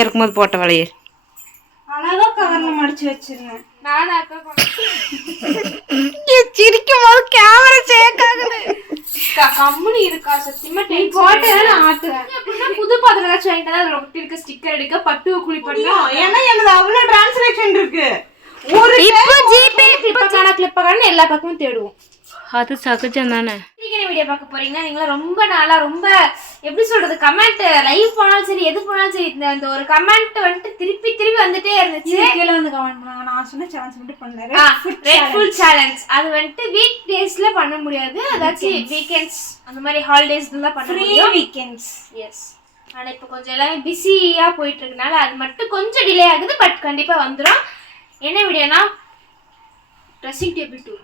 இருக்கும்போது போட்ட வளையல் அழகா கவர்ல மடிச்சு வச்சிருந்தேன். நானா சிரிக்கும் போது கேமரா சேக்காகுது. கம்முனு இருக்கா சத்தியமா புது பாத்திரம் ஏதாச்சும் வாங்கிட்டா அதுல ஒட்டி இருக்க ஸ்டிக்கர் எடுக்க பட்டுவ குழி பண்ணா ஏன்னா எனக்கு அவ்வளவு டிரான்ஸ்லேஷன் இருக்கு. ஒரு இப்போ ஜிபே கிளிப்பக்கான எல்லா பக்கமும் தேடுவோம். அது சகஜம் தானே. இன்னைக்கு வீடியோ பார்க்க போறீங்கன்னா நீங்களா ரொம்ப நாளா ரொம்ப எப்படி சொல்றது கமெண்ட் லைவ் போனாலும் சரி எது போனாலும் சரி இந்த ஒரு கமெண்ட் வந்துட்டு திருப்பி திருப்பி வந்துட்டே இருந்துச்சு. கீழ வந்து கமெண்ட் பண்ணாங்க. நான் சொன்ன சேலஞ்ச் மட்டும் பண்ணேன். Red full challenge. அது வந்துட்டு வீக் டேஸ்ல பண்ண முடியாது. அதாச்சும் வீக்கெண்ட்ஸ் அந்த மாதிரி ஹாலிடேஸ்ல தான் பண்ண முடியும். வீக்கெண்ட்ஸ். எஸ். ஆனா இப்போ கொஞ்சம் எல்லாமே பிஸியா போயிட்டு இருக்கனால அது மட்டும் கொஞ்சம் டிலே ஆகுது. பட் கண்டிப்பா வந்துரும். என்ன வீடியோனா ட்ரெஸ்ஸிங் டேபிள் டூர்.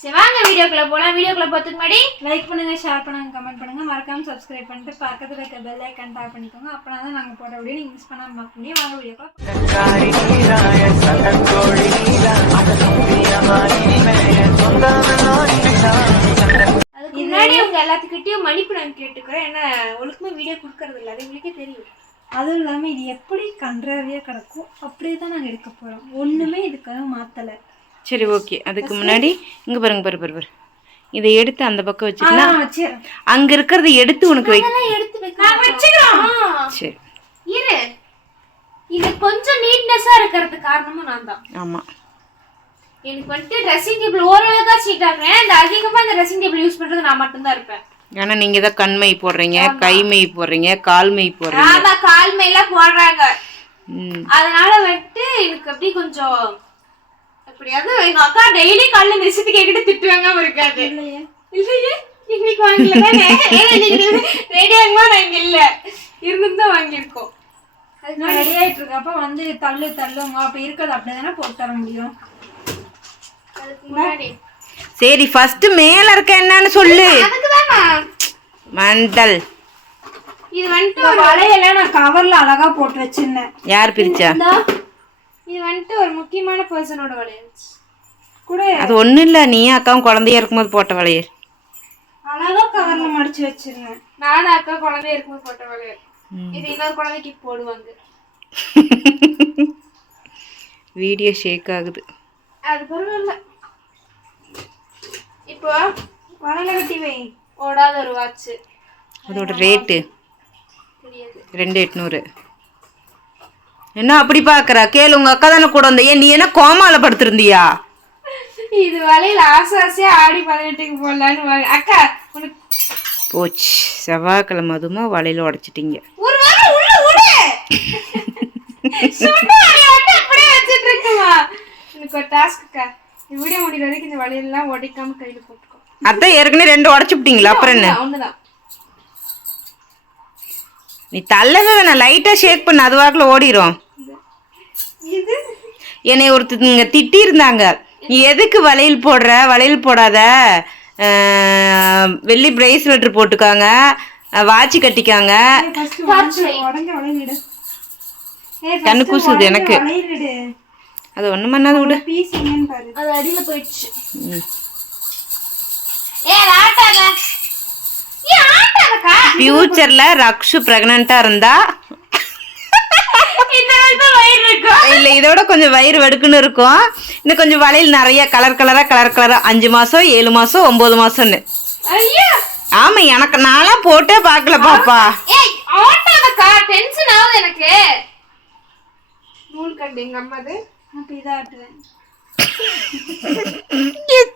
சரி வாங்க வீடியோக்குள்ள போலாம். வீடியோக்குள்ள போறதுக்கு முன்னாடி லைக் பண்ணுங்க, ஷேர் பண்ணுங்க, கமெண்ட் பண்ணுங்க, மறக்காம சப்ஸ்கிரைப் பண்ணிட்டு பக்கத்துல இருக்க பெல் ஐகான் டாப் பண்ணிக்கோங்க. அப்பனா தான் நாங்க போற வீடியோ நீங்க மிஸ் பண்ணாம பார்க்க முடியும். வாங்க வீடியோக்குள்ள. அதுக்கு முன்னாடி உங்க எல்லாத்துக்கிட்டையும் மன்னிப்பு நான் கேட்டுக்கிறேன். ஏன்னா ஒழுக்கமா வீடியோ கொடுக்கறது இல்லை, அது உங்களுக்கே தெரியும். அதுவும் இல்லாமல் இது எப்படி கன்றாவியாக கிடக்கும் அப்படியே தான் நாங்கள் எடுக்க போகிறோம். ஒன்றுமே இதுக்காக மாற்றலை. சரி ஓகே. அதுக்கு முன்னாடி இங்கே பாருங்க பாரு இதை எடுத்து அந்த பக்கம் வச்சுக்கலாம். அங்கே இருக்கிறத எடுத்து உனக்கு வச்சுக்கிறோம். சரி இரு. இது கொஞ்சம் நீட்னஸாக இருக்கிறது காரணமும் நான் தான். ஆமாம். எனக்கு வந்துட்டு ட்ரெஸ்ஸிங் டேபிள் ஓரளவுக்கு சீட் ஆகுறேன். இந்த அதிகமாக இந்த ட்ரெஸ்ஸிங் டேபிள் யூஸ் பண்ணுறது நான் மட்டும்தான் இருப்பேன். ஆனா நீங்க தான் கண்மை போடுறீங்க, கைமை போடுறீங்க, கால்மை போடுறீங்க. ஆமா கால்மைலாம் போடுறாங்க. அதனால வந்துட்டு எனக்கு அப்படி கொஞ்சம் எப்படியாவது எங்க அக்கா டெய்லி காலைல மெசேஜ் கேக்கிட்டு திட்டுவாங்க இருக்காது. இல்லையே இன்னைக்கு வாங்கல தானே. ரெடி ஆகுமா நான் இங்க இல்ல இருந்து தான் வாங்கியிருக்கோம். நான் ரெடி ஆயிட்டு இருக்கப்ப வந்து தள்ளுங்க அப்ப இருக்கிறது அப்படிதானே போட்டு தர முடியும். அதுக்கு முன்னாடி சரி ஃபர்ஸ்ட் மேல இருக்க என்னன்னு சொல்லு. அதுக்குதானா மண்டல். இது வந்துட்டு ஒரு வளையல நான் கவர்ல அழகா போட்டு வச்சிருந்தேன். யார் பிரிச்சா? இது வந்துட்டு ஒரு முக்கியமான பர்சனோட வளையல் கூட. அது ஒண்ணு இல்ல, நீ அக்காவும் குழந்தையா இருக்கும்போது போட்ட வளையல். அழகா கவர்ல மடிச்சு வச்சிருந்தேன். நானும் அக்கா குழந்தையா இருக்கும்போது போட்ட வளையல். இது இன்னொரு குழந்தைக்கு போடுவாங்க. வீடியோ ஷேக் ஆகுது. அது பரவாயில்ல. இப்போ வளையல கட்டி வை. ஓடாத ஒரு வாட்ச். அதோட ரேட்டு தெரியாது. 2800. என்ன அப்படி பாக்குற? கேளு, உங்க அக்கா தானே கூட வந்த. ஏன் நீ என்ன கோமால படுத்திருந்தியா? இது வளையல ஆசையா ஆடி 18க்கு போடலான்னு அக்கா உனக்கு போச்சு. செவ்வாய்க்கிழமை அதுமா வளையல உடைச்சிட்டீங்க. ஒரு வாரம் உள்ள உடு. சும்மா அப்படியே வச்சிட்டு இருக்கமா. எனக்கு ஒரு டாஸ்க்குக்கா. இந்த வீடியோ முடிகிற வரைக்கும் இந்த வளையல்லாம் உடைக்காம கையில போட்டுக்கோ. அதான் ஏற்கனவே 2 உடைச்சுட்டீங்களா? அப்புறம் என்ன? ஒண்ணுதான். நீ தள்ளவே வேணாம், லைட்டா ஷேக் பண்ண, அது வாக்குல ஓடிரும். இது என்னை ஒருத்தங்க திட்டி இருந்தாங்க, நீ எதுக்கு வளையல் போடுற, வளையல் போடாத, வெள்ளி பிரேஸ்லெட் போட்டுக்காங்க, வாட்சி கட்டிக்காங்க. கண்ணு கூசுது எனக்கு. அது ஒண்ணும் பண்ணாத விடு. அது அடியில போயிடுச்சு. ஏ ஆட்டாத. ஏ ஆட்டாதக்கா. ஃபியூச்சர்ல ரக்ஷு பிரெக்னன்ட்டா இருந்தா இல்ல இதோட கொஞ்சம் வயிறு வெடுக்குன்னு இருக்கும். இன்னும் கொஞ்சம் வளையல் நிறைய கலர் கலரா 5 மாசம் 7 மாசம் 9 மாசம்னு. ஆமா எனக்கு நான்லாம் போட்டே பாக்கல பாப்பா. ஏய் ஆட்டாதக்கா, டென்ஷன் ஆகுது எனக்கு. நூல் கண்டு எங்க அம்மாது அப்ப இதாட்டுறேன்.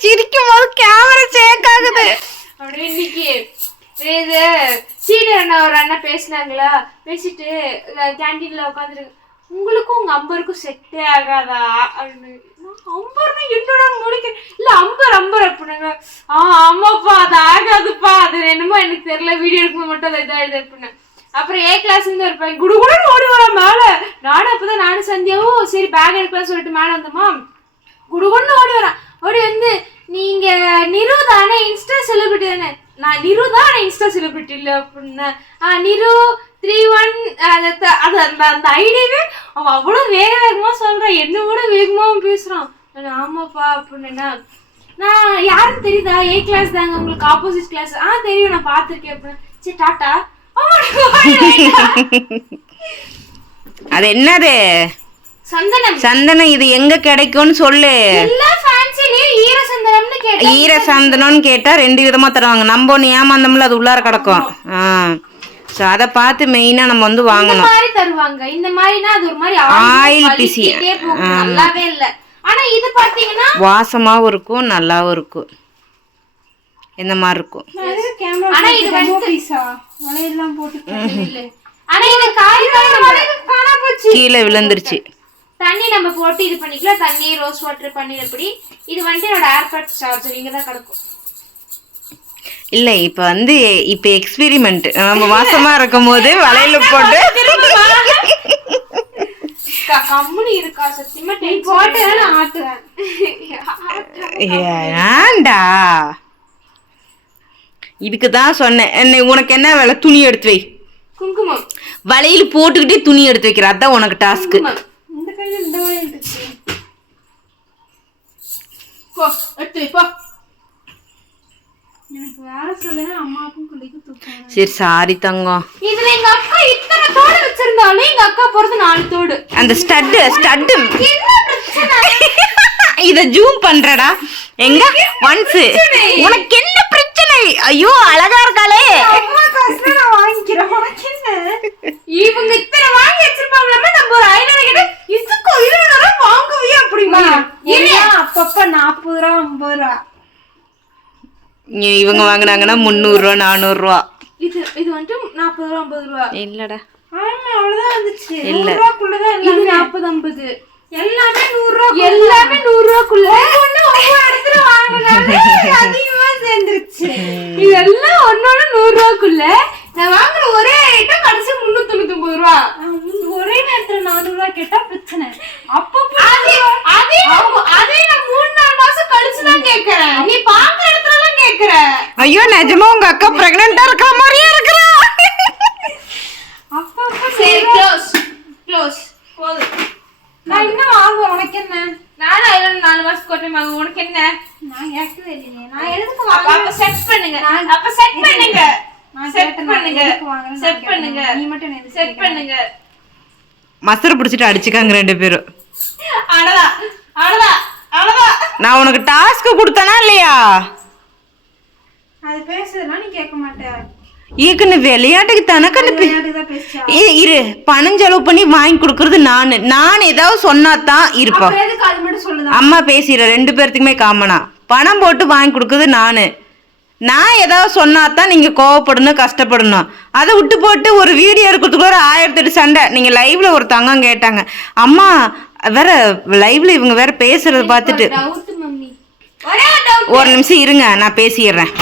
சிரிக்கும் போது கேமரா சேக் ஆகுது. அப்படியே இன்னைக்கு இது சீனியர் அண்ணா ஒரு அண்ணா பேசினாங்களா, பேசிட்டு கேண்டீன்ல உட்காந்துருக்கு, உங்களுக்கும் உங்க அம்பருக்கும் செட்டே ஆகாதா அப்படின்னு. அம்பர்னா என்னோட முடிக்க இல்ல அம்பர் அப்படின்னாங்க. ஆமாப்பா அது ஆகாதுப்பா, அது என்னமோ எனக்கு தெரியல, வீடியோ எடுக்கும்போது மட்டும் அதை இதாகிடுது அப்படின்னா. அப்புறம் ஏ கிளாஸ் இருந்து இருப்பேன் குடுகுடுன்னு ஓடி வர மேல. அப்பதான் நானும் சந்தியாவும் சரி பேக் எடுக்கலாம் சொல்லிட்டு மேல வந்தோமா, குடுகுடுன்னு ஓடி வரேன். ஓடி வந்து நீங்க நிரு தானே, இன்ஸ்டா செலிபிரிட்டி தானே. நான் நிரு தான், ஆனா இன்ஸ்டா செலிபிரிட்டி இல்ல அப்படின்னா. நிரு 31 அந்த ஐடியாவே அவன் அவ்வளவு வேகமா சொல்றான், என்ன கூட வேகமாவும் பேசுறான். ஆமாப்பா அப்படின்னா, நான் யாருன்னு தெரியுதா, ஏ கிளாஸ் தாங்க, உங்களுக்கு ஆப்போசிட் கிளாஸ். தெரியும், நான் பாத்திருக்கேன் அப்படின்னு. சரி டாட்டா. அது என்னது சந்தனம். சந்தனம். இது எங்க கிடைக்கும்னு சொல்லு. எல்லா ஃபேன்சிலயும் ஈர சந்தனம்னு கேட்டா ஈர சந்தனம்னு கேட்டா 2 விதமா தருவாங்க. நம்ம ஒண்ணு ஏமாந்தோம்ல, அது உள்ளார கிடக்கும். ஸோ அதை பார்த்து மெயினா நம்ம வந்து இந்த வாங்கணும். மாதிரி தருவாங்க. இந்த மாதிரினா அது ஒரு மாதிரி ஆயில் பிசி நல்லாவே இல்ல. ஆனா இது பாத்தீங்கன்னா வாசமாவும் இருக்கும், நல்லாவும் இருக்கும். இந்த மாதிரி இருக்கும். ஆனா இது வந்து பீஸா வளையெல்லாம் போட்டு இல்ல. ஆனா இது காய் காணா போச்சு, கீழே விழுந்துருச்சு. தண்ணி நம்ம போட்டு இது பண்ணிக்கலாம். தண்ணி ரோஸ் வாட்டர் பண்ணி எப்படி இது வந்து என்னோட ஏர்பட் சார்ஜர் இங்க தான் கிடக்கும். இல்ல இப்ப வந்து இப்ப எக்ஸ்பெரிமெண்ட் நம்ம மாசமா இருக்கும் போது வளையல போட்டு கம்முனி இருக்கா சத்தியமா போட்டு நான் ஆட்டுறேன். ஏன்டா இதுக்குதான் சொன்னேன். உனக்கு என்ன வேலை? துணி எடுத்து வை. குங்குமம் வளையல் போட்டுக்கிட்டே துணி எடுத்து வைக்கிற, அதான் உனக்கு டாஸ்க். இந்த கையில இந்த வளையல் இருக்கு. போ எடுத்து வை போ. எனக்கு வேலை சொல்லுங்க, அம்மாவுக்கும் குளிக்கு தூக்கம். சரி சாரி தங்கம். இதுல எங்க அக்கா இத்தனை தோடு வச்சிருந்தாலும் எங்க அக்கா போறது 4 தோடு. அந்த ஸ்டட் என்ன பிரச்சனை? இத ஜூம் பண்றடா எங்க ஒன்ஸ். உனக்கு என்ன பிரச்சனை? ஐயோ அழகா இருக்காளே. அம்மா காசுல நான் வாங்கிக்கிறேன், உனக்கு என்ன? இவங்க இத்தனை வாங்கி வச்சிருப்பாங்களாமே. நம்ம ஒரு ஐநூறு கிட்ட இதுக்கு 20 வாங்குவியே அப்படிமா? அப்பப்ப 40 ரூபா 50 ரூபா. இவங்க வாங்குனாங்கன்னா 300 ரூபா 400 ரூபா. இது இது வந்து 40 ரூபா 50 ரூபா. இல்லடா ஆமா அவ்வளவுதான் வந்துச்சு. இல்ல. 100 ரூபாக்குள்ளதான் இது எல்லாமே. 40 50 எல்லாமே 100 ரூபா. எல்லாமே 100 ரூபாக்குள்ள. ஒவ்வொரு இடத்துல வாங்கினாலே அதிகமா சேர்ந்துருச்சு. இதெல்லாம் ஒன்னொன்னு 100 ரூபாக்குள்ள. நான் வாங்குற ஒரே ஐட்டம் கடைசி 399 ரூபா. ஒரே நேரத்துல 400 ரூபா கேட்டா பிரச்சனை. அப்பப்போ அதே நான் 3-4 மாசம் கழிச்சு தான் கேக்குறேன். நீ பாக்குற இடத்துல எல்லாம் கேக்குற. ஐயோ நிஜமா உங்க அக்கா பிரெக்னன்ட்டா இருக்கிற மாதிரியே இருக்கிறா. அப்பப்போ சரி க்ளோஸ் போதும். நான் இன்னும் வாங்குவேன், உனக்கு என்ன? நானும் ஐநூறு 4 மாசத்துக்கு ஒரு டைம் வாங்குவேன். உனக்கு என்ன? நான் கேட்கவே இல்லையே. நான் எதுக்கு அப்ப செட் பண்ணுங்க. அப்ப செட் பண்ணுங்க. நான் செட் கேட்டேன், பண்ணுங்க. எதுக்கு வாங்குறேன்னு செட் நான் பண்ணுங்க. கேட்டேன். நீ மட்டும் எதுக்கு செட் கேட்கற? பண்ணுங்க. மசர பிடிச்சிட்டு அடிச்சுக்காங்க 2 பேரும். அவ்வளவுதான். நான் உனக்கு டாஸ்க் கொடுத்தனா இல்லையா? அது பேசுறதுலாம் நீ கேட்க மாட்டே. ஈக்குன்னு விளையாட்டுக்கு தனக்கன்னு விளையாட்டுதான் பேசுறா. இரு பணம் செலவு பண்ணி வாங்கி கொடுக்கறது நான் ஏதாவது சொன்னாதான் இருப்போம். அப்புறம் எதுக்கு அது மட்டும் சொல்லுதா? அம்மா பேசிடுற 2 பேர்த்துக்குமே காமனா. பணம் போட்டு வாங்கி கொடுக்கறது நான் ஏதாவது சொன்னாதான் நீங்க கோவப்படணும், கஷ்டப்படணும். அதை விட்டு போட்டு ஒரு வீடியோ எடுக்கிறதுக்குள்ள 1008 சண்டை. நீங்க லைவ்ல ஒரு தங்கம் கேட்டாங்க, அம்மா வேற லைவ்ல இவங்க வேற பேசுறத பார்த்துட்டு. Doubt mummy. ஒரே டவுட். ஒரு நிமிஷம் இருங்க, நான் பேசிடுறேன்.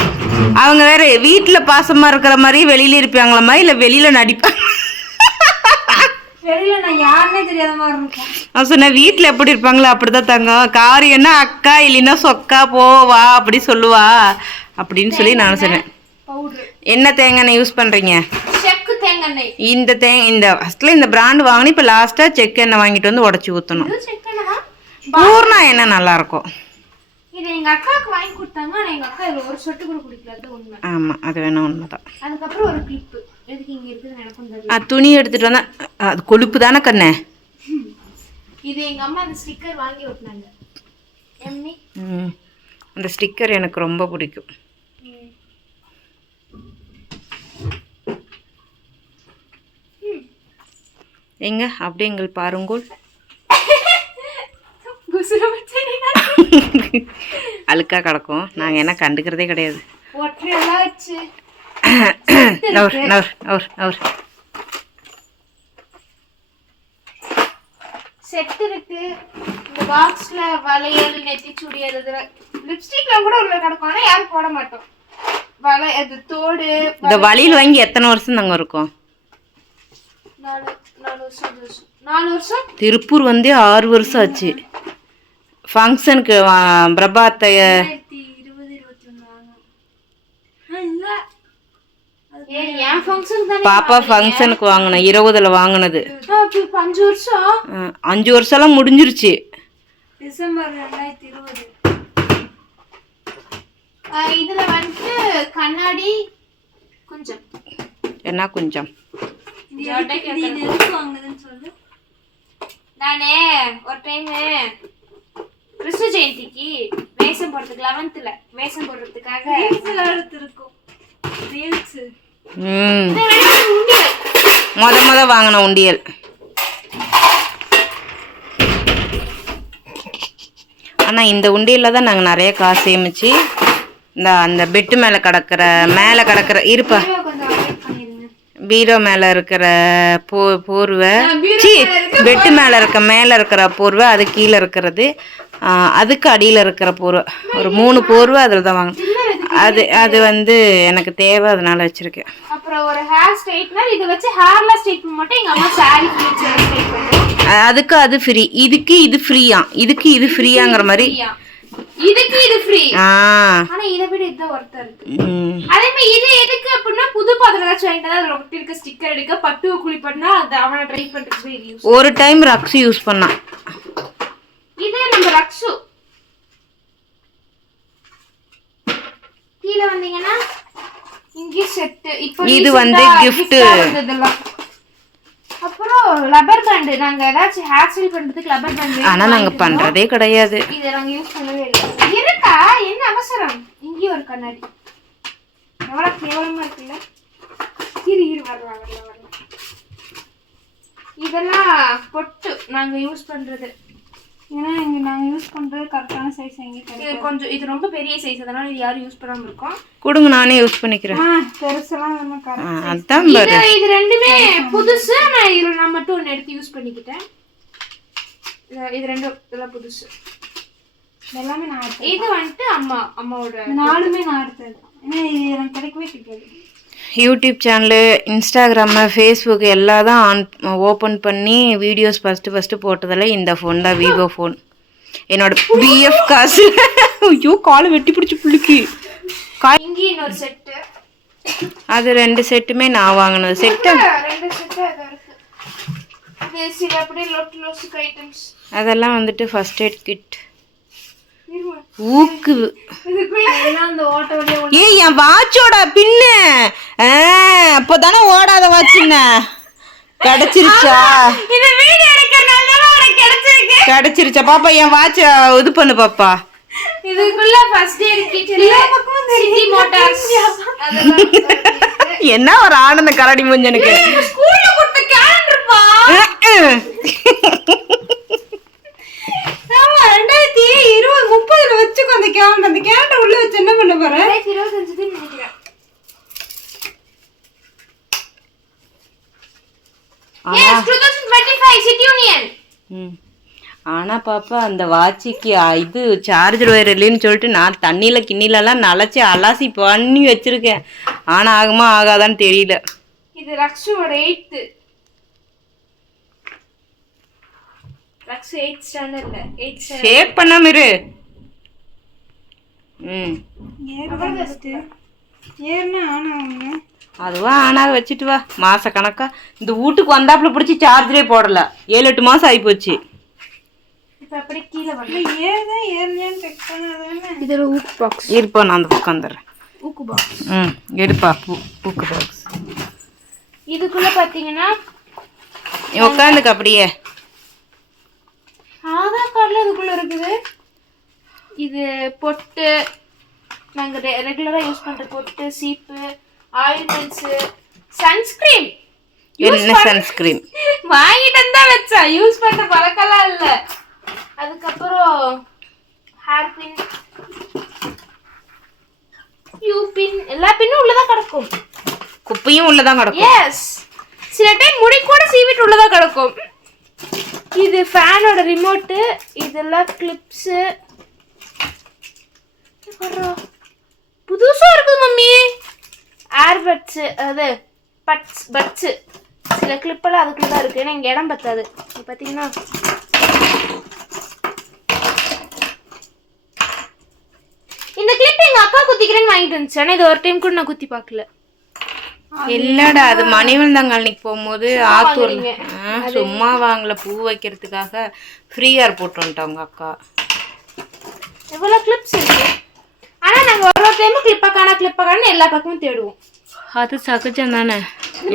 அவங்க வேற வீட்டுல பாசமா இருக்கிற மாதிரி வெளியில இருப்பாங்களாமா, இல்ல வெளியில நடிப்பாங்க. வெளியில நான் யாருன்னே தெரியாத மாதிரி இருக்கும். நான் சொன்னேன் வீட்டுல எப்படி இருப்பாங்களோ அப்படிதான் தங்கம். காரியம்னா அக்கா இல்லைன்னா சொக்கா போவா அப்படி சொல்லுவா அப்படின்னு சொல்லி நான் சொன்னேன். பவுடர். என்ன தேங்காய் எண்ணெய் யூஸ் பண்றீங்க? செக்கு தேங்காய். இந்த ஃபர்ஸ்ட்ல இந்த பிராண்ட் வாங்கினி, இப்ப லாஸ்டா செக் எண்ணெய் வாங்கிட்டு வந்து உடச்சி ஊத்தணும். இது செக் என்னவா? பூர்ணா எண்ணெய் நல்லா இருக்கும். இது எங்க அக்காவுக்கு வாங்கி கொடுத்தாங்க. ஆனா எங்க அக்கா இதுல ஒரு சொட்டு கூட குடிக்கல. அது உண்மை. ஆமா அது வேணா உண்மைதான். அதுக்கப்புறம் ஒரு கிளிப் எதுக்கு இங்க இருக்குதுன்னு எனக்கும் தெரியல. துணி எடுத்துட்டு வந்தா அது கொழுப்பு தானே கண்ணே. இது எங்க அம்மா அந்த ஸ்டிக்கர் வாங்கி ஒட்டினாங்க. எம்மி அந்த ஸ்டிக்கர் எனக்கு ரொம்ப பிடிக்கும். எங்க அப்படியே எங்கள் பாருங்கோல். அழுக்கா கிடக்கும், நாங்க என்ன கண்டுக்கிறதே கிடையாது. ஒற்றையெல்லாம் வச்சு செட் இருக்கு. இந்த பாக்ஸ்ல வளையல், நெத்திச்சுடி, எழுதுற லிப்ஸ்டிக்லாம் கூட உள்ள கிடக்கும். ஆனா யாரும் போட மாட்டோம். வலை அது தோடு. இந்த வளையல் வாங்கி எத்தனை வருஷம் தாங்க இருக்கும்? 4 வருஷம். திருப்பூர் வந்து 6 வருஷம் ஆச்சு. ஃபங்க்ஷனுக்கு பிரபாத்த 20-21 பாப்பா ஃபங்க்ஷனுக்கு வாங்கினேன். 20ல் வாங்கினது. 5 வருஷம். 5 வருஷம்லாம் முடிஞ்சிருச்சு. டிசம்பர் 2020. இதுல வந்து கண்ணாடி குஞ்சம். என்ன குஞ்சம்? இது எதுக்கு வாங்குதுன்னு சொல்லு. நானே ஒரு டைம் கிருஷ்ண ஜெயந்திக்கு வேஷம் போடுறதுக்கு 11th வேஷம் போடுறதுக்காக இருக்கும் ரீல்ஸ் முத வாங்கின உண்டியல். ஆனா இந்த உண்டியல்ல தான் நாங்க நிறைய காசு சேமிச்சு அந்த பெட்டு மேல கிடக்குற இருப்பா பீரோ மேல இருக்கிற போர்வை, பெட்டு மேல இருக்கிற போர்வை, அது கீழே இருக்கிறது, அதுக்கு அடியில இருக்கிற போர்வை, ஒரு 3 போர்வை அதில் தான் வாங்க. அது வந்து எனக்கு தேவை, அதனால வச்சிருக்கேன். அப்புறம் ஒரு ஹேர் ஸ்ட்ரைட்னர், இத வச்சு ஹேர்ல ஸ்ட்ரைட் பண்ண மட்டும் எங்க அம்மா சாரி ஃப்ரீ ஸ்ட்ரைட் பண்ணுவாங்க. அதுக்கு அது ஃப்ரீ, இதுக்கு இது ஃப்ரீயா, இதுக்கு இது ஃப்ரீயாங்கற மாதிரி. இதுக்கு இது ஃப்ரீ. ஆனா இத விட இதுதான் ஒர்த்தா இருக்கு. அதே மாதிரி இது எதுக்கு அப்படினா புது பாத்திரம் ஏதாச்சும் வாங்கிட்டா அது ரொம்ப இருக்க ஸ்டிக்கர் எடுக்க பட்டுவ குளி பண்ணா அது அவன ட்ரை பண்றதுக்கு யூஸ். ஒரு டைம் ரக்ஷு யூஸ் பண்ணா. இது நம்ம ரக்ஷு. கீழ வந்தீங்கன்னா இங்க செட். இப்போ இது வந்து gift. அப்புறம் ரப்பர் பேண்ட், நாங்க ஏதாச்சும் ஹேர் ஸ்டைல் பண்றதுக்கு ரப்பர் பேண்ட். ஆனா நாங்க பண்றதே கிடையாது. இத நாங்க யூஸ் பண்ணவே இல்ல. இருக்கா என்ன அவசரம்? இங்க ஒரு கண்ணாடி எவ்வளவு கேவலமா இருக்குல்ல. இரு வரலாம். இதெல்லாம் பொட்டு நாங்க யூஸ் பண்றது. ஏன்னா நாங்க யூஸ் பண்றது கரெக்டான சைஸ் எங்க கிடைக்கும். கொஞ்சம் இது ரொம்ப பெரிய சைஸ், அதனால இது யாரும் யூஸ் பண்ணாம இருக்கோம். கொடுங்க, நானே யூஸ் பண்ணிக்கிறேன். பெருசெல்லாம் நம்ம கரெக்ட். அதான் பாரு. இது ரெண்டுமே புதுசு. நான் மட்டும் ஒன்னு எடுத்து யூஸ் பண்ணிக்கிட்டேன். இது ரெண்டும் இதெல்லாம் புதுசு. எல்லாமே நான் எடுத்தேன். இது வந்துட்டு அம்மாவோட. நாலுமே நான் எடுத்தது. ஏன்னா இது எனக்கு கிடைக்கவே கிடைக்காது. யூடியூப் சேனலு, இன்ஸ்டாகிராமு, ஃபேஸ்புக் எல்லாம் தான் ஓப்பன் பண்ணி வீடியோஸ் ஃபஸ்ட்டு போட்டதில் இந்த ஃபோன் தான், விவோ ஃபோன். என்னோட பிஎஃப் காசு. ஐயோ காலை வெட்டி பிடிச்சி புள்ளிக்கு. இங்கே இன்னொரு செட்டு. அது 2 செட்டுமே நான் வாங்கினது. 2 செட்டு அதான் இருக்கு. இது சில அப்படியே லோசுக்கு ஐட்டம்ஸ். அதெல்லாம் வந்துட்டு ஃபர்ஸ்ட் எய்ட் கிட். ஊக்கு ஏய் என் வாட்சோட பின்னு அப்பதானே ஓடாத வாட்சுன்னு கிடைச்சிருச்சா? கிடைச்சிருச்சா பாப்பா? என் வாட்ச இது பண்ணு பாப்பா. இதுக்குள்ள first aid kit city motors. என்ன ஒரு ஆனந்த கரடி மூஞ்சனுக்கு. ஸ்கூல்ல கொடுத்த கேலண்டர் பா. 2030 வச்சுக்கோ அந்த கேலண்டர் உள்ள வச்சு என்ன பண்ண போற? 25 நினைக்கிறேன். Yes, 2025 city union. ஆனா பாப்பா அந்த வாட்சிக்கு இது சார்ஜர் ஒயர் இல்லைன்னு சொல்லிட்டு நான் தண்ணியில கிண்ணிலெல்லாம் நனைச்சி அலாசி பண்ணி வச்சிருக்கேன். ஆனா ஆகுமா ஆகாதான்னு தெரியல. இது ரக்ஷுவோட 8th. ரக்ஷு 8th ஸ்டாண்டர்ட்ல 8th ஷேக் பண்ணாம இரு. ஏன்னா ஆனா அதுவா ஆனாக வச்சுட்டு வா. மாச கணக்கா இந்த வீட்டுக்கு வந்தாப்புல பிடிச்சி சார்ஜரே போடல. 7-8 மாசம் ஆகி போச்சு. இப்ப அப்படியே கீழே வந்து ஏறலையான்னு செக் பண்ணாதானே. இதுல ஊக்கு பாக்ஸ் இருப்பா, நான் அந்த பக்கம் வந்துடுறேன். ஊக்கு பாக்ஸ் எடுப்பா ஊக்கு பாக்ஸ். இதுக்குள்ள பாத்தீங்கன்னா உட்காந்துக்கு அப்படியே ஆதார் கார்டுல இதுக்குள்ள இருக்குது. இது பொட்டு, நாங்க ரெகுலரா யூஸ் பண்ற பொட்டு, சீப்பு, ஆயில்மெண்ட்ஸ், சன்ஸ்கிரீன். என்ன சன்ஸ்கிரீன் வாங்கிட்டு தான் வச்சா, யூஸ் பண்ற பழக்கலாம் இல்ல. அதுக்கப்புறம் ஹேர் பின், யூ பின், எல்லா பின்னும் உள்ளதா கிடக்கும். குப்பையும் உள்ளதான் கிடக்கும். எஸ், சில டைம் முடி கூட சீவிட்டு உள்ளதா கிடக்கும். இது ஃபேனோட ரிமோட்டு, இதெல்லாம் கிளிப்ஸ். புதுசா இருக்குது மம்மி. ஏர்பட்ஸ், அது பட்ஸ். சில கிளிப்பெல்லாம் அதுக்குள்ள தான் இருக்கு. ஏன்னா இங்க இடம் பத்தாது. பாத்தீங்கன்னா இந்த கிளிப் எங்க அக்கா குத்திக்கிறேன்னு வாங்கிட்டு வந்துச்சு. ஆனா இது ஒரு டைம் கூட நான் குத்தி பார்க்கல. இல்லடா, அது மணிவந்தாங்கல்னிக்கு போகும்போது ஆத்தூர் சும்மா வாங்கல, பூ வைக்கிறதுக்காக ஃப்ரீயார் போட்டு வந்துட்டாங்க அக்கா. எவ்வளவு கிளிப்ஸ் இருக்கு. ஆனா நாங்க ஒரு டைம் கிளிப்பாக்கான எல்லா பக்கமும் தேடுவோம். அது சகஜம் தானே.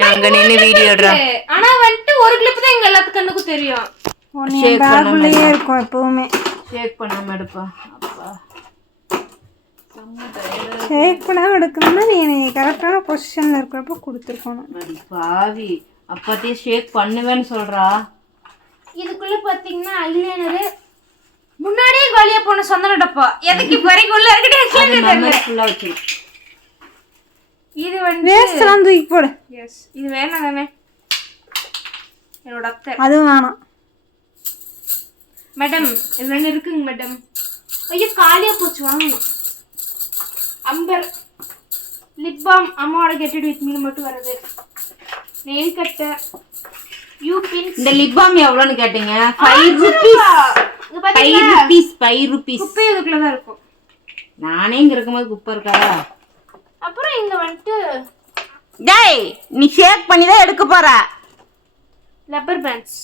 அங்க நின்று வீடியோ எடுறா. ஆனா வந்துட்டு ஒரு கிளிப் தான் எங்க எல்லாத்துக்கும் கண்ணுக்கும் தெரியும். ஷேக் பண்ணாம பேக்குள்ளேயே இருக்கும் எப்பவுமே. ஷேக் பண்ணாம எடுப்பா. அப்பா ஷேக் பண்ணாமல் எடுக்கணும்னா நீ கரெக்டான பொசிஷனில் இருக்கிறப்ப கொடுத்துருக்கணும். அடி பாவி, அப்பத்தே ஷேக் பண்ணுவேன்னு சொல்றா. இதுக்குள்ள பாத்தீங்கன்னா ஐலைனரு முன்னாடியே காலியா போன சொந்தன டப்பா. எதுக்கு வரைக்கும் உள்ள இருக்கே ஃபுல்லா வச்சிரு. இது வந்து வேஸ்ட்லாம் தூக்கி போடு. எஸ், இது வேணாம் தானே என்னோட அத்தை. அதுவும் வேணாம் மேடம். இது ரெண்டு இருக்குங்க மேடம். ஐயோ காலியா போச்சு, வாங்கணும். அம்பர் லிப் பாம் அம்மாவோட கெட்டட் வித் மீ மட்டும் வருது. Nail cutter, you pins. இந்த லிப் பாம் எவ்வளவுன்னு கேட்டீங்க? 5 rupees. 5 rupees. குப்பை இதுக்குள்ள தான் இருக்கும். நானே இங்க இருக்கும்போது குப்பை இருக்காதா? அப்புறம் இங்க வந்துட்டு டேய், நீ ஷேக் பண்ணி தான் எடுக்க போற. Rubber bands.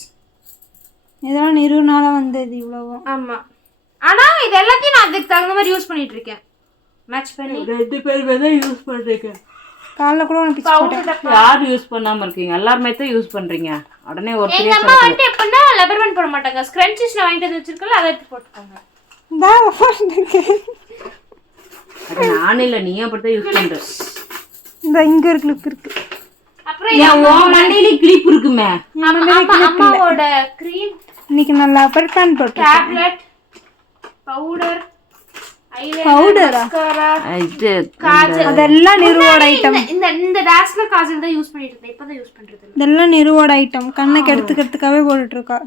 இதெல்லாம் நிறுவனால வந்தது இவ்வளவும். ஆமா, ஆனா இது எல்லாத்தையும் நான் அதுக்கு தகுந்த மாதிரி யூஸ் பண்ணிட்டு இருக்கேன். மேட்ச் பண்ணி 2 பேருமே தான் யூஸ் பண்றீங்க. காலைல கூட ஒன்று பிச்சு போட்டேன். யார் யூஸ் பண்ணாம இருக்கீங்க? எல்லாருமே தான் யூஸ் பண்றீங்க. உடனே ஒரு எங்க அம்மா வந்துட்டு எப்படின்னா லப்பர் பேண்ட் போட மாட்டாங்க. ஸ்க்ரன்ச்சஸ்ல வாங்கிட்டு வந்து வச்சிருக்கல, அதை எடுத்து போட்டுட்டாங்க. நானும் இல்ல, நீ அப்படித்தான் யூஸ் பண்ற. இந்த இங்க ஒரு கிளிப் இருக்கு. அப்புறம் உன் மண்டையில கிளிப் இருக்குமே. அம்மாவோட கிரீம், இன்னைக்கு நல்லா பர்ஃபான் போட்டு டேப்லெட், பவுடர், பவுடரா? இது காஜல். அதெல்லாம் நிறுவோட ஐட்டம். இந்த இந்த டாஸ்லர் காஜல் தான் யூஸ் பண்ணிட்டு இருந்தேன். இப்பதான் யூஸ் பண்றது இல்ல. இதெல்லாம் நிறுவோட ஐட்டம். கண்ணுக்கு எடுத்துக்கிறதுக்காகவே போட்டுட்டு இருக்கா.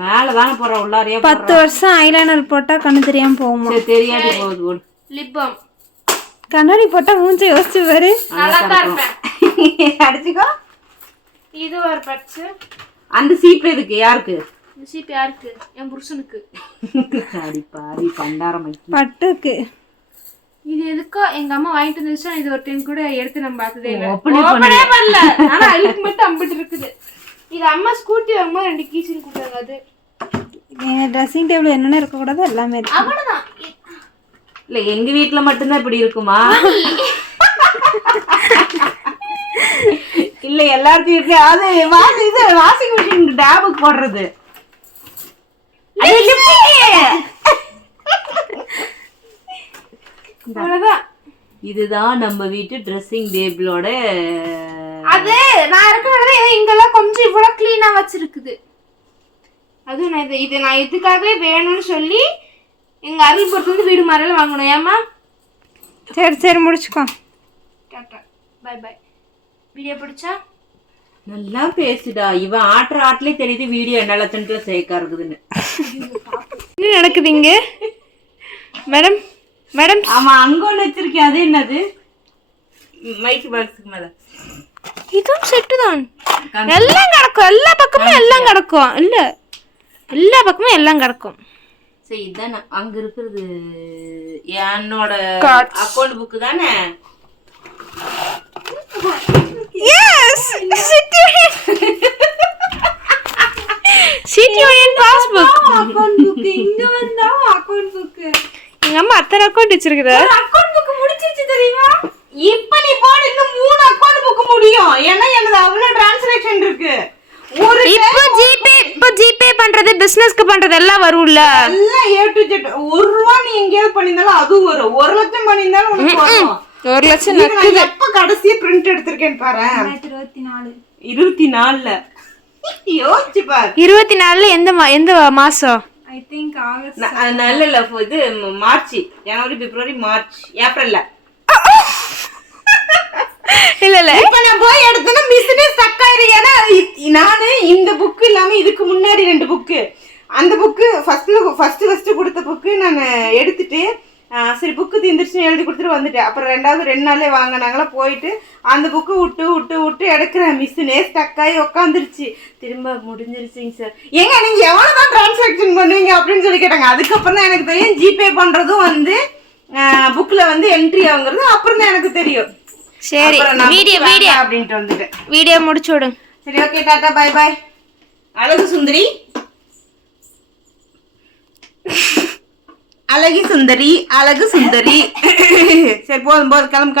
மேல தான போற, உள்ளாரியா 10 வருஷம் ஐலைனர் போட்டா கண்ணு தெரியாம போகுமா? தெரியாடி போகுது போடு. Lip balm. கண்ணாடி போட்டா மூஞ்ச யோசிச்சு பாரு. நல்லா தான் இருப்பேன். அடிச்சுக்கோ. இது ஒரு பட்ஸ். அந்த சீப் எதுக்கு? யாருக்கு? இந்த சீப் யாருக்கு? என் புருஷனுக்கு. அடி பாவி பண்டாரமை. பட்டுக்கு. இது எதுக்கோ எங்க அம்மா வாங்கிட்டு வந்துச்சா. இது ஒரு டைம் கூட எடுத்து நம்ம பார்த்ததே இல்ல. ஓப்பனே பண்ணல. ஆனா அதுக்கு மட்டும் அம்பிட்டு இருக்குது. இது அம்மா ஸ்கூட்டி வாங்கும்போது 2 கீசின் கொடுத்தாங்க. அது என் ட்ரெஸ்ஸிங் டேபிள் என்னென்ன இருக்கக்கூடாது எல்லாமே இருக்கு. அவ்வளவுதான். இல்ல, எங்க வீட்டுல மட்டும்தான் இப்படி இருக்குமா? இல்ல எல்லாருக்கும் இருக்கு. அது இது வாஷிங் மிஷின் டேபுக்கு போடுறது. அவ்வளவுதான். இதுதான் நம்ம வீட்டு ட்ரெஸ்ஸிங் டேபிளோட. அது நான் இருக்கிறது இங்கெல்லாம் கொஞ்சம் இவ்வளவு கிளீனா வச்சிருக்குது. அதுவும் நான் இது நான் இதுக்காகவே வேணும்னு சொல்லி எங்க அருள்புரத்துல இருந்து வீடு மாறல வாங்கணும். ஏமா? சரி சரி முடிச்சுக்கோ. Ta ta, bye bye. வீடியோ பிடிச்சா நல்லா பேசுடா. இவன் ஆட்டுற ஆட்டிலே தெரியுது வீடியோ என்ன லட்சணத்துல சேர்க்கா இருக்குதுன்னு. என்ன நடக்குது இங்க மேடம்? மேடம் ஆமா, அங்க ஒண்ணு வச்சிருக்கேன். அது என்னது? மைக் பாக்ஸுக்கு மேல இதுவும் செட்டு தான். எல்லாம் கிடக்கும், எல்லா பக்கமும் எல்லாம் கிடக்கும். இல்ல, எல்லா பக்கமும் எல்லாம் கிடக்கும். சரி, இதான் அங்க இருக்கிறது என்னோட அக்கௌண்ட் புக்கு தானே. City union passbook. Account book இங்க வந்தா அக்கவுண்ட் புக். எங்க அம்மா அத்தனை அக்கௌண்ட் வச்சிருக்குது. அக்கவுண்ட் புக் முடிச்சிருச்சு தெரியுமா? இப்ப நீ போடு, இன்னும் 3 அக்கௌண்ட் புக் முடியும். ஏன்னா எனக்கு அவ்வளவு டிரான்சாக்ஷன் இருக்கு. ஒரு இப்போ ஜிபே பண்றது, பிசினஸ்க்கு பண்றது எல்லாம் வரும்ல. எல்லாம் A to Z. 1 ரூபா நீ எங்கேயாவது பண்ணிருந்தாலும் அது வரும். 1 லட்சம் பண்ணிருந்தாலும் உனக்கு வரும். 1 லட்சம் நான் எப்ப கடைசியா பிரிண்ட் எடுத்திருக்கேன் பாரு. 24ல யோசிச்சு பாரு. 24ல எந்த மாசம்? I think August. நல்ல இல்ல, இது மார்ச், ஜனவரி, பிப்ரவரி, மார்ச், ஏப்ரல்ல. இல்ல இப்ப நான் போய் எடுத்தேன்னா மிஷினே ஸ்டக் ஆயிரும். ஏன்னா நானு இந்த புக்கு இல்லாம இதுக்கு முன்னாடி 2 புக்கு, அந்த புக்கு ஃபர்ஸ்ட் கொடுத்த புக்கு நான் எடுத்துட்டு சரி புக்கு தீந்துருச்சுன்னு எழுதி கொடுத்துட்டு வந்துட்டேன். அப்புறம் 2 நாள்லே வாங்கினாங்களா, போயிட்டு அந்த புக்கு விட்டு எடுக்கிறேன். மிஷினே ஸ்டக் ஆகி உட்காந்துருச்சு. திரும்ப முடிஞ்சிருச்சுங்க சார். ஏங்க நீங்க எவ்வளவுதான் டிரான்சாக்ஷன் பண்ணுவீங்க அப்படின்னு சொல்லி கேட்டாங்க. அதுக்கப்புறம் தான் எனக்கு தெரியும் ஜிபே பண்றதும் வந்து புக்ல வந்து என்ட்ரி ஆகுங்கிறது அப்புறம் தான் எனக்கு தெரியும். சரி, வீடியோ அப்படின்ட்டு வந்துட்டேன். வீடியோ முடிச்சு விடுங்க. சரி, ஓகே, டாடா, பை பை. அழகு சுந்தரி, அழகு சுந்தரி. சரி, போதும் கிளம்பு.